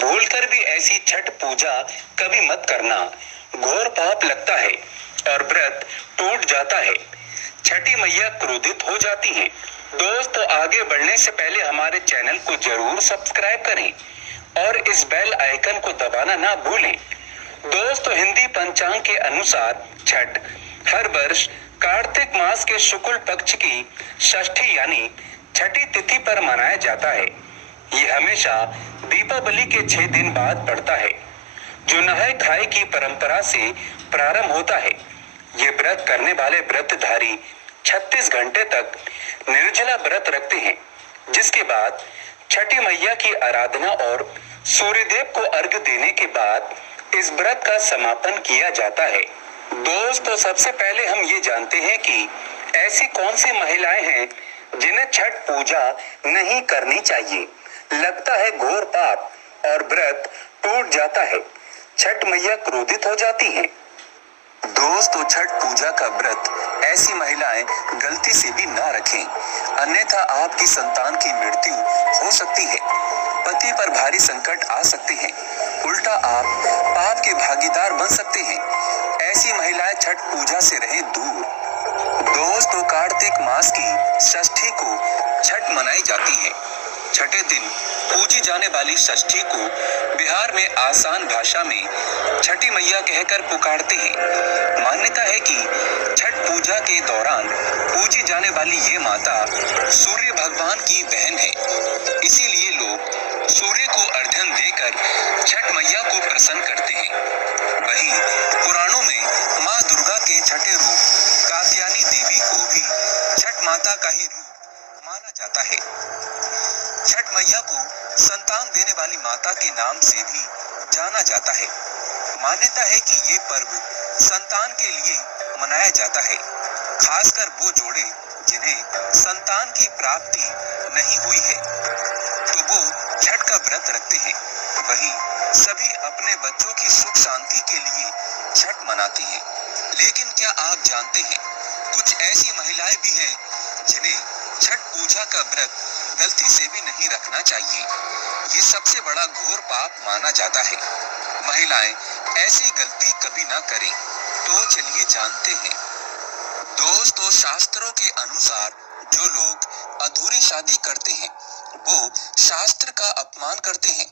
भूलकर भी ऐसी छठ पूजा कभी मत करना, घोर पाप लगता है और व्रत टूट जाता है। छठी मैया क्रोधित हो जाती हैं। दोस्तों, आगे बढ़ने से पहले हमारे चैनल को जरूर सब्सक्राइब करें और इस बेल आइकन को दबाना ना भूलें। दोस्तों, हिंदी पंचांग के अनुसार छठ हर वर्ष कार्तिक मास के शुक्ल पक्ष की षष्ठी यानी छठी तिथि पर मनाया जाता है। ये हमेशा दीपावली के 6 दिन बाद पड़ता है, जो नहाय खाए की परंपरा से प्रारंभ होता है। ये व्रत करने वाले व्रतधारी 36 घंटे तक निर्जला व्रत रखते हैं, जिसके बाद छठी मैया की आराधना और सूर्यदेव को अर्घ्य देने के बाद इस व्रत का समापन किया जाता है। दोस्तों, सबसे पहले हम ये जानते हैं कि ऐसी कौन सी महिलाएं हैं जिन्हें छठ पूजा नहीं करनी चाहिए। लगता है घोर पाप और व्रत टूट जाता है। छठ मैया क्रोधित हो जाती हैं। दोस्तों, छठ पूजा का व्रत ऐसी महिलाएं गलती से भी ना रखें, अन्यथा आपकी संतान की मृत्यु हो सकती है। पति पर भारी संकट आ सकते हैं, उल्टा आप पाप के भागीदार बन सकते हैं। ऐसी महिलाएं छठ पूजा से रहें दूर। दोस्तों, कार्तिक मास की षष्ठी को छठ मनाई जाती है। छठे दिन पूजी जाने वाली षष्ठी को बिहार में आसान भाषा में छठी मैया कहकर पुकारते हैं। मान्यता है कि छठ पूजा के दौरान पूजी जाने वाली ये माता सूर्य भगवान की बहन है, इसीलिए लोग सूर्य को अर्घ्य देकर छठ मैया को प्रसन्न करते हैं। वहीं पुराणों में माँ दुर्गा के छठे रूप कात्यायनी देवी को भी छठ माता का ही रूप माना जाता है। छठ मैया को संतान देने वाली माता के नाम से भी जाना जाता है। मान्यता है कि ये पर्व संतान के लिए मनाया जाता है, खासकर वो जोड़े जिन्हें संतान की प्राप्ति नहीं हुई है, तो वो छठ का व्रत रखते हैं। वहीं सभी अपने बच्चों की सुख शांति के लिए छठ मनाते हैं। लेकिन क्या आप जानते हैं, कुछ ऐसी महिलाएं भी हैं जिन्हें छठ पूजा का व्रत गलती से भी नहीं रखना चाहिए। ये सबसे बड़ा घोर पाप माना जाता है। महिलाएं ऐसी गलती कभी ना करें। तो चलिए जानते हैं। दोस्तों, शास्त्रों के अनुसार जो लोग अधूरी शादी करते हैं वो शास्त्र का अपमान करते हैं।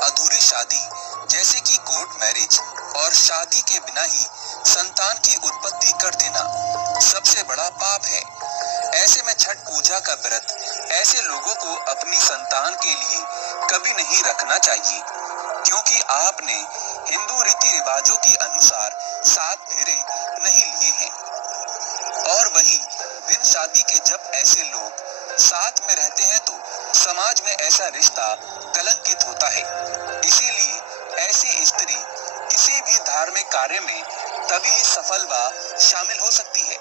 अधूरी शादी जैसे कि कोर्ट मैरिज और शादी के बिना ही संतान की उत्पत्ति कर देना सबसे बड़ा पाप है। ऐसे में छठ पूजा का व्रत ऐसे लोगों को अपनी संतान के लिए कभी नहीं रखना चाहिए, क्योंकि आपने हिंदू रीति रिवाजों के अनुसार 7 फेरे नहीं लिए हैं। और वही बिन शादी के जब ऐसे लोग साथ में रहते हैं तो समाज में ऐसा रिश्ता कलंकित होता है। इसीलिए ऐसी स्त्री किसी भी धार्मिक कार्य में तभी ही सफल व शामिल हो सकती है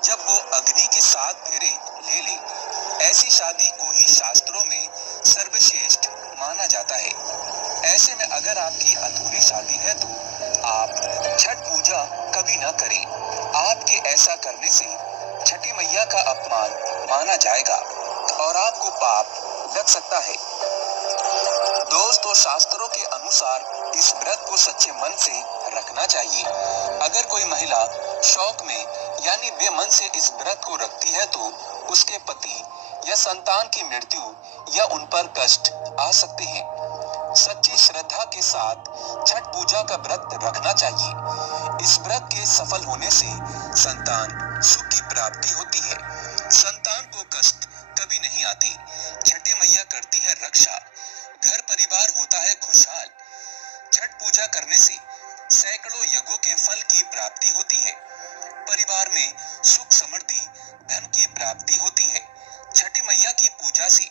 जब वो अग्नि के 7 फेरे ले ले। ऐसी शादी को ही शास्त्रों में सर्वश्रेष्ठ माना जाता है। ऐसे में अगर आपकी अधूरी शादी है तो आप छठ पूजा कभी ना करें। आपके ऐसा करने से छठी मैया का अपमान माना जाएगा और आपको पाप लग सकता है। दोस्तों, शास्त्रों के अनुसार इस व्रत को सच्चे मन से रखना चाहिए। अगर कोई महिला शौक में यानी बेमन से इस व्रत को रखती है तो उसके पति या संतान की मृत्यु या उन पर कष्ट आ सकते हैं। सच्ची श्रद्धा के साथ छठ पूजा का व्रत रखना चाहिए। इस व्रत के सफल होने से संतान सुख की प्राप्ति होती है। संतान को कष्ट कभी नहीं आते। छठी मैया करती है रक्षा, घर परिवार होता है खुशहाल। छठ पूजा करने से सैकड़ों यज्ञों के फल की प्राप्ति होती है। परिवार में सुख समृद्धि धन की प्राप्ति होती है। छठी मैया की पूजा से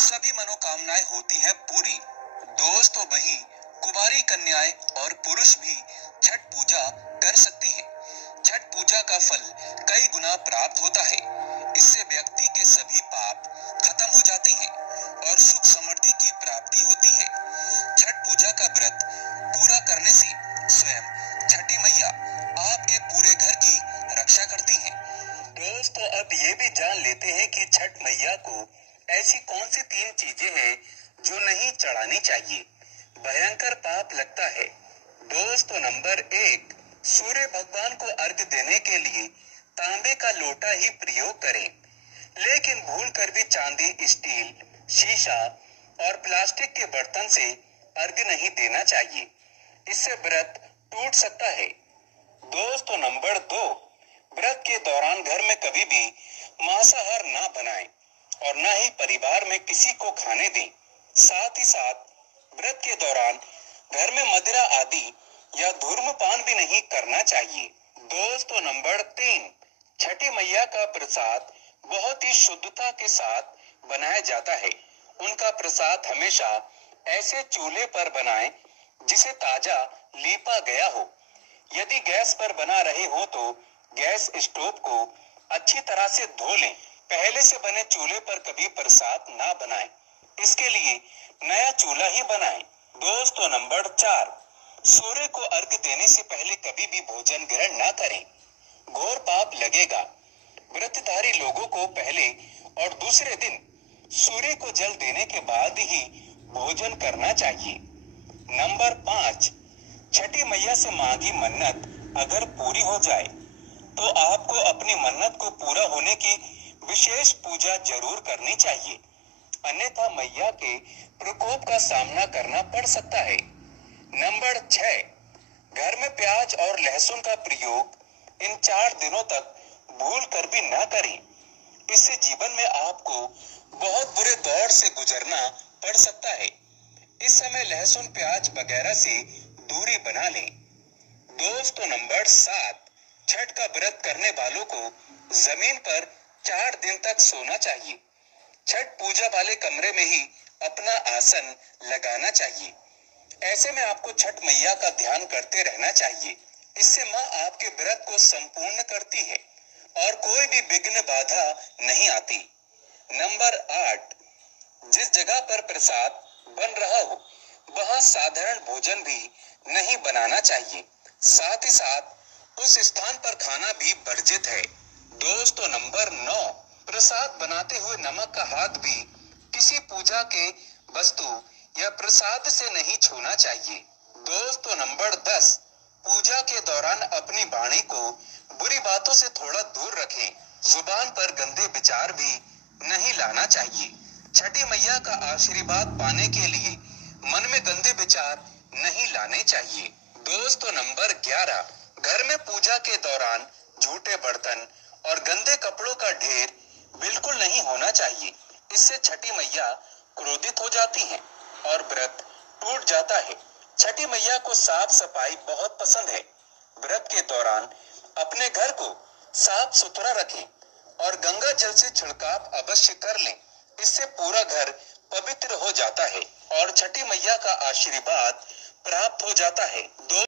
सभी मनोकामनाएं होती है पूरी। दोस्तों, वहीं कुंवारी कन्याएं और पुरुष भी छठ पूजा कर सकते हैं। छठ पूजा का फल कई गुना प्राप्त होता है। इससे व्यक्ति के सभी पाप खत्म हो जाते हैं और सुख समृद्धि की प्राप्ति होती है। छठ पूजा का व्रत पूरा करने से स्वयं छठी मैया आपके पूरे घर की रक्षा करती हैं। दोस्तों, अब ये भी जान लेते हैं कि छठ मैया को ऐसी कौन सी 3 चीजें हैं जो नहीं चढ़ानी चाहिए। भयंकर पाप लगता है। दोस्तों नंबर 1, सूर्य भगवान को अर्घ्य देने के लिए तांबे का लोटा ही प्रयोग करें, लेकिन भूल कर भी चांदी, स्टील, शीशा और प्लास्टिक के बर्तन से अर्घ्य नहीं देना चाहिए, इससे व्रत टूट सकता है। दोस्तों नंबर 2, व्रत के दौरान घर में कभी भी मांसाहार ना बनाएं और ना ही परिवार में किसी को खाने दें। साथ ही साथ व्रत के दौरान घर में मदिरा आदि या धूम्रपान भी नहीं करना चाहिए। दोस्तों नंबर 3, छठी मैया का प्रसाद बहुत ही शुद्धता के साथ बनाया जाता है। उनका प्रसाद हमेशा ऐसे चूल्हे पर बनाएं जिसे ताजा लीपा गया हो। यदि गैस पर बना रहे हो तो गैस स्टोव को अच्छी तरह से धो लें। पहले से बने चूल्हे पर कभी प्रसाद ना बनाएं, इसके लिए नया चूल्हा ही बनाएं। दोस्तों नंबर 4, सूर्य को अर्घ्य देने से पहले कभी भी भोजन ग्रहण ना करें, घोर पाप लगेगा। व्रतधारी लोगों को पहले और दूसरे दिन सूर्य को जल देने के बाद ही भोजन करना चाहिए। नंबर 5, छठी मैया से मांगी मन्नत अगर पूरी हो जाए तो आपको अपनी मन्नत को पूरा होने की विशेष पूजा जरूर करनी चाहिए, अन्यथा मैया के प्रकोप का सामना करना पड़ सकता है। नंबर 6, घर में प्याज और लहसुन का प्रयोग इन 4 दिनों तक भूल कर भी ना करें, इससे जीवन में आपको बहुत बुरे दौर से गुजरना पड़ सकता है। इस समय लहसुन, प्याज वगैरह से दूरी बना लें। दोस्तों नंबर 7, छठ का व्रत करने वालों को जमीन पर 4 दिन तक सोना चाहिए। छठ पूजा वाले कमरे में ही अपना आसन लगाना चाहिए। ऐसे में आपको छठ मैया का ध्यान करते रहना चाहिए, इससे माँ आपके व्रत को संपूर्ण करती है और कोई भी विघ्न बाधा नहीं आती। नंबर 8, जिस जगह पर प्रसाद बन रहा हो वहां साधारण भोजन भी नहीं बनाना चाहिए, साथ ही साथ उस स्थान पर खाना भी वर्जित है। दोस्तों नंबर 9, प्रसाद बनाते हुए नमक का हाथ भी किसी पूजा के वस्तु या प्रसाद से नहीं छूना चाहिए। दोस्तों नंबर 10, पूजा के दौरान अपनी वाणी को बुरी बातों से थोड़ा दूर रखें। जुबान पर गंदे विचार भी नहीं लाना चाहिए। छठी मैया का आशीर्वाद पाने के लिए मन में गंदे विचार नहीं लाने चाहिए। दोस्तों नंबर 11, घर में पूजा के दौरान झूठे बर्तन और गंदे कपड़ों का ढेर बिल्कुल नहीं होना चाहिए, इससे छठी मैया क्रोधित हो जाती हैं और व्रत टूट जाता है। छठी मैया को साफ सफाई बहुत पसंद है। व्रत के दौरान अपने घर को साफ सुथरा रखें और गंगा जल से छिड़काव अवश्य कर लें, इससे पूरा घर पवित्र हो जाता है और छठी मैया का आशीर्वाद प्राप्त हो जाता है।